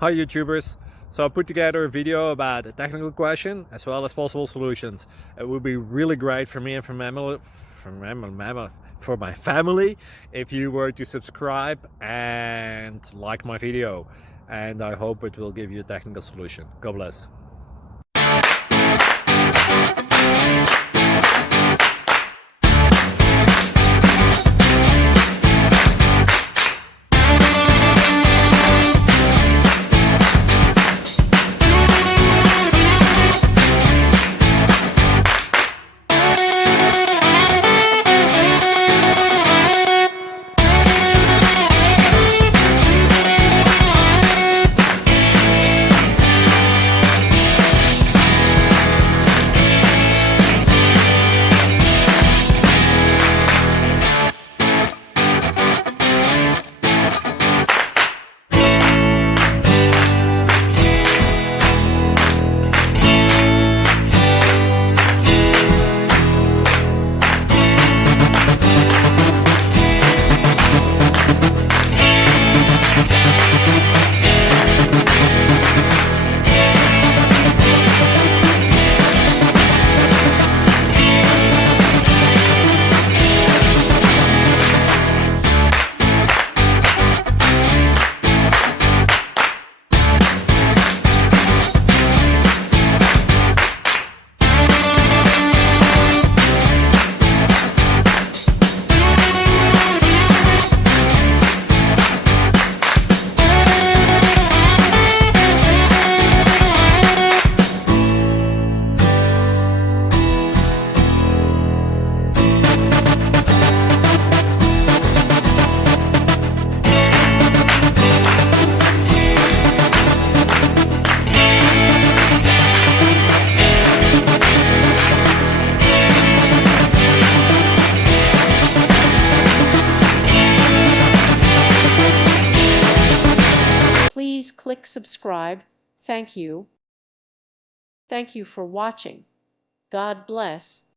Hi YouTubers. So I put together a video about a technical question as well as possible solutions. It would be really great for me and for my family if you were to subscribe and like my video, and I hope it will give you a technical solution. God bless. Please click subscribe. Thank you. Thank you for watching. God bless.